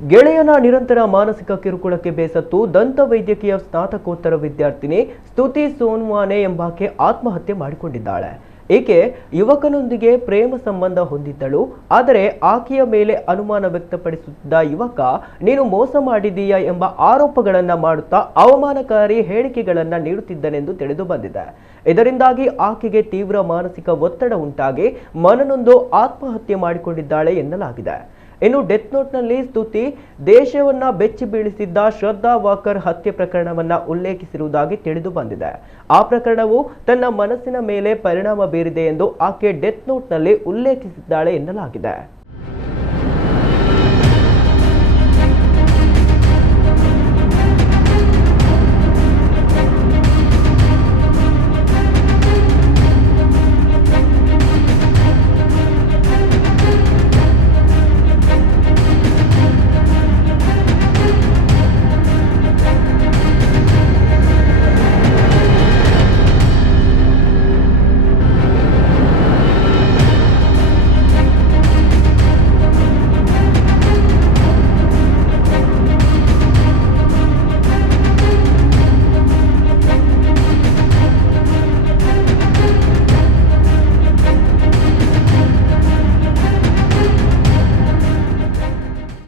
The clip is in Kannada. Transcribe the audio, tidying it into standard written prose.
ಗೆಳೆಯನ ನಿರಂತರ ಮಾನಸಿಕ ಕಿರುಕುಳಕ್ಕೆ ಬೇಸತ್ತು ದಂತ ವೈದ್ಯಕೀಯ ಸ್ನಾತಕೋತ್ತರ ವಿದ್ಯಾರ್ಥಿನಿ ಸ್ತುತಿ ಸೋನ್ವಾನೆ ಎಂಬಾಕೆ ಆತ್ಮಹತ್ಯೆ ಮಾಡಿಕೊಂಡಿದ್ದಾಳೆ. ಈಕೆ ಯುವಕನೊಂದಿಗೆ ಪ್ರೇಮ ಸಂಬಂಧ ಹೊಂದಿದ್ದಳು. ಆದರೆ ಆಕೆಯ ಮೇಲೆ ಅನುಮಾನ ವ್ಯಕ್ತಪಡಿಸುತ್ತಿದ್ದ ಯುವಕ ನೀನು ಮೋಸ ಮಾಡಿದೀಯಾ ಎಂಬ ಆರೋಪಗಳನ್ನು ಮಾಡುತ್ತಾ ಅವಮಾನಕಾರಿ ಹೇಳಿಕೆಗಳನ್ನು ನೀಡುತ್ತಿದ್ದನೆಂದು ತಿಳಿದು ಬಂದಿದೆ. ಇದರಿಂದಾಗಿ ಆಕೆಗೆ ತೀವ್ರ ಮಾನಸಿಕ ಒತ್ತಡ ಉಂಟಾಗಿ ಮನನೊಂದು ಆತ್ಮಹತ್ಯೆ ಮಾಡಿಕೊಂಡಿದ್ದಾಳೆ ಎನ್ನಲಾಗಿದೆ. ಇನ್ನು ಡೆತ್ ನೋಟ್ನಲ್ಲಿ ಸ್ತುತಿ ದೇಶವನ್ನ ಬೆಚ್ಚಿ ಬೀಳಿಸಿದ್ದ ಶ್ರದ್ಧಾ ವಾಕರ್ ಹತ್ಯೆ ಪ್ರಕರಣವನ್ನ ಉಲ್ಲೇಖಿಸಿರುವುದಾಗಿ ತಿಳಿದು ಬಂದಿದೆ. ಆ ಪ್ರಕರಣವು ತನ್ನ ಮನಸ್ಸಿನ ಮೇಲೆ ಪರಿಣಾಮ ಬೀರಿದೆ ಎಂದು ಆಕೆ ಡೆತ್ ನೋಟ್ನಲ್ಲಿ ಉಲ್ಲೇಖಿಸಿದ್ದಾಳೆ ಎನ್ನಲಾಗಿದೆ.